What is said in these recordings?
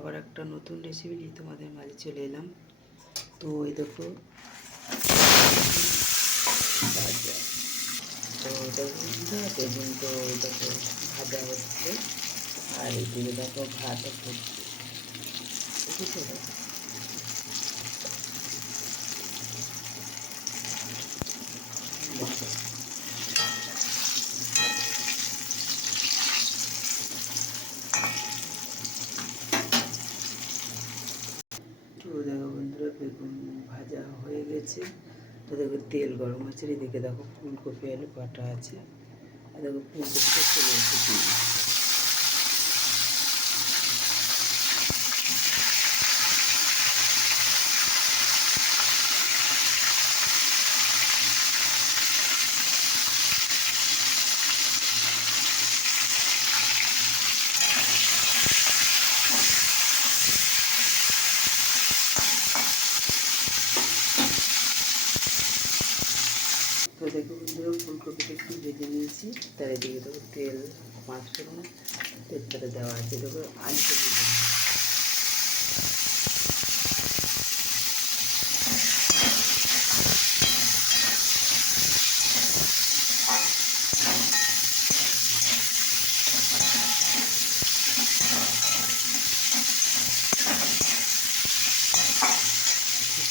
আবার একটা নতুন রেসিপি নিয়ে তোমাদের মাঝে চলে এলাম। তো এই দেখো ভাজা, তো বেগুন তো দেখো ভাজা হচ্ছে, আর এদিকে দেখো ভাত হচ্ছে। দেখেছো দেখো, তো দেখো বন্ধুরা বেগুন ভাজা হয়ে গেছে। তো দেখো তেল গরম আছে, এদিকে দেখো ফুলকপি আলু কাটা আছে, আর দেখো ফুলকপিটা চলে এসেছে। তো দেখো বন্ধুরা ফুলকপিটা একটু ভেজে নিয়েছি, তার এদিকে দেখো তেল পাঁচফোড়ন তেজপাতা দেওয়া আছে। দেখো আলু ভেজে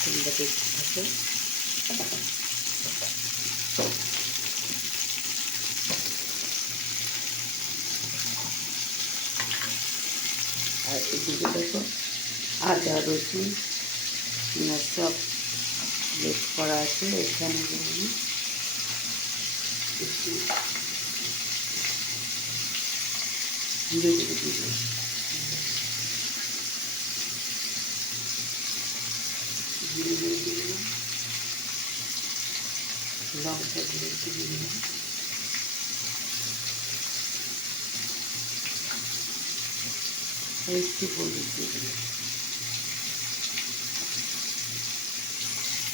চিকেনটাকে থাকে। আর এদিকে দেখো আদা রসুন সব বেশ করা আছে। এখানে আমি একটু ধীরে ধীরে দিব, ধীরে ধীরে দিব, লঙ্কা দিয়ে একটু দিব, একটু হলুদ দিয়ে দিলাম,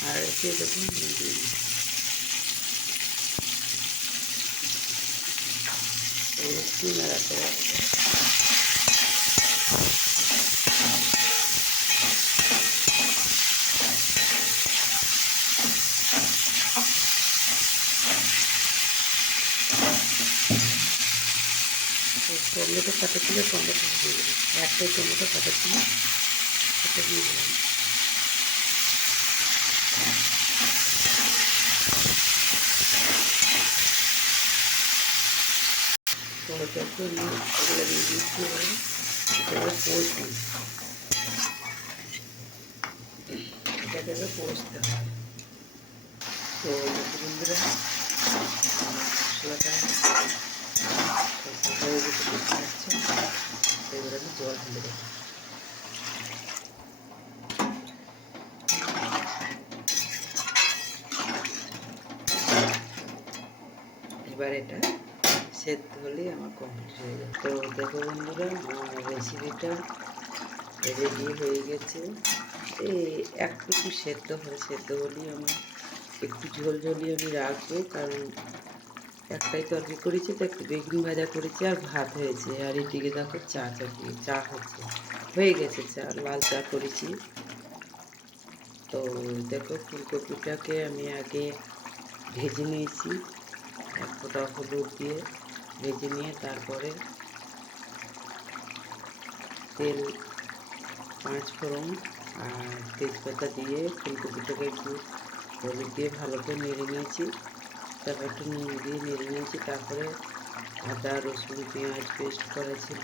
আর একটু দেখুন দিয়ে দিই। একটু নাড়াতে রাখবো। টমেটো কাটা ছিল, টমেটো দিয়ে দিলাম, একটাই টমেটো কাটা ছিল, সেটা দিয়ে দিলাম। টমেটো এগুলো দিয়ে দিচ্ছি। এবার পোস্ত, এটাকে পোস্ত হয়। তো বন্ধুরা মশলাটা হয়ে গেছে, দেখতে পাচ্ছেন। এবার আমি জল ঢেলে দেবো। এবার এটা সেদ্ধ হলেই আমার কমপ্লিট হয়ে যাবে। তো দেখো বন্ধুরা আমার রেসিপিটা রেডি হয়ে গেছে। এই একটু সেদ্ধ হলেই আমার একটু ঝোল ঝোলই আমি রাখবো, কারণ একটাই তরকারি করেছি, তো একটু বেগুন ভাজা করেছি আর ভাত হয়েছে। আর এদিকে দেখো চা হচ্ছে, হয়ে গেছে চা, লাল চা করেছি। তো দেখো ফুলকপিটাকে আমি আগে ভেজে নিয়েছি, এক ফোঁটা হলুদ দিয়ে ভেজে নিয়ে তারপরে তেল পাঁচফোড়ন আর তেজপাতা দিয়ে ফুলকপিটাকে একটু হলুদ দিয়ে ভালো করে নেড়ে নিয়েছি। তারপর একটু নুন দিয়ে নেড়ে নিয়েছি। তারপরে আদা রসুন পেঁয়াজ পেস্ট করা ছিল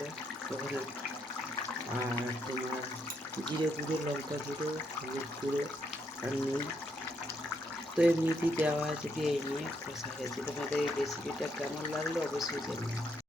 ওখানে, আর তোমার জিরে গুঁড়ো লঙ্কা গুঁড়ো হলুদ গুঁড়ো আর নুন তো এমনিতেই দেওয়া আছে, দিয়ে এই নিয়ে কষা হয়েছে। তোমাদের এই রেসিপিটা কেমন লাগলো অবশ্যই জানিও।